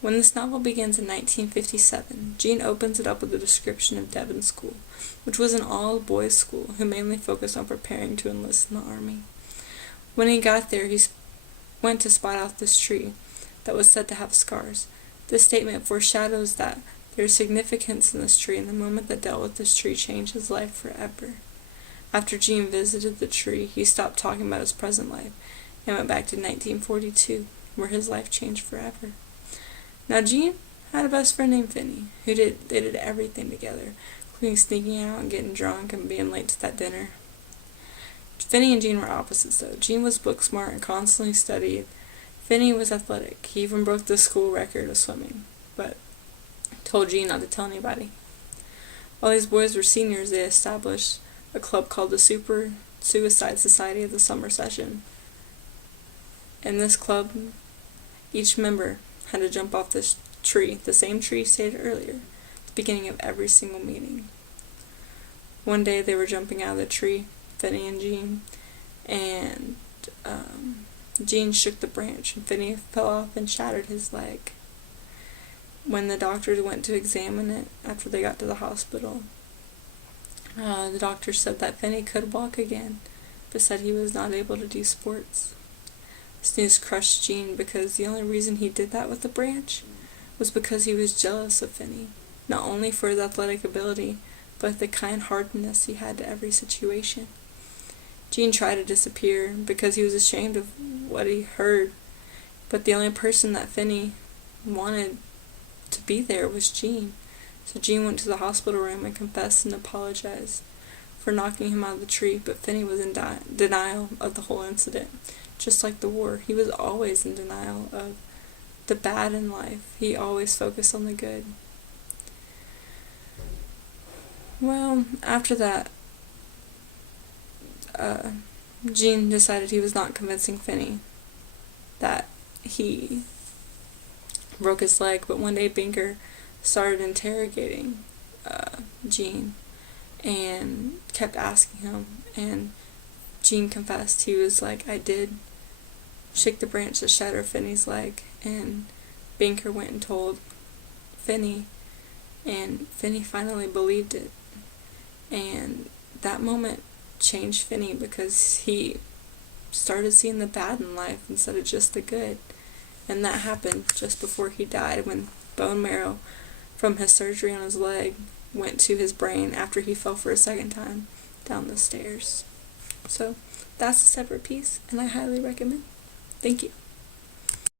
When this novel begins in 1957, Jean opens it up with a description of Devon School, which was an all-boys school who mainly focused on preparing to enlist in the army. When he got there, he went to spot out this tree that was said to have scars. This statement foreshadows that there is significance in this tree, and the moment that dealt with this tree changed his life forever. After Jean visited the tree, he stopped talking about his present life and went back to 1942, where his life changed forever. Now, Jean had a best friend named Finney, they did everything together, including sneaking out and getting drunk and being late to that dinner. Finney and Jean were opposites, though. Jean was book smart and constantly studied. Finney was athletic. He even broke the school record of swimming, but told Jean not to tell anybody. While these boys were seniors, they established a club called the Super Suicide Society of the summer session. In this club, each member had to jump off this tree, the same tree stated earlier, at the beginning of every single meeting. One day they were jumping out of the tree, Finney and Jean, and Jean shook the branch, and Finney fell off and shattered his leg. When the doctors went to examine it after they got to the hospital, the doctor said that Finney could walk again, but said he was not able to do sports. This news crushed Jean because the only reason he did that with the branch was because he was jealous of Finney, not only for his athletic ability, but the kind-heartedness he had to every situation. Jean tried to disappear because he was ashamed of what he heard, but the only person that Finney wanted to be there was Jean. So Jean went to the hospital room and confessed and apologized for knocking him out of the tree, but Finney was in denial of the whole incident. Just like the war, he was always in denial of the bad in life. He always focused on the good. Well, after that, Jean decided he was not convincing Finney that he broke his leg, but one day Binker started interrogating Jean and kept asking him, and Jean confessed. He was like, I did shake the branch to shatter Finney's leg, and Binker went and told Finney, and Finney finally believed it, and that moment changed Finney because he started seeing the bad in life instead of just the good, and that happened just before he died when bone marrow from his surgery on his leg went to his brain after he fell for a second time down the stairs. So that's a separate piece, and I highly recommend. Thank you.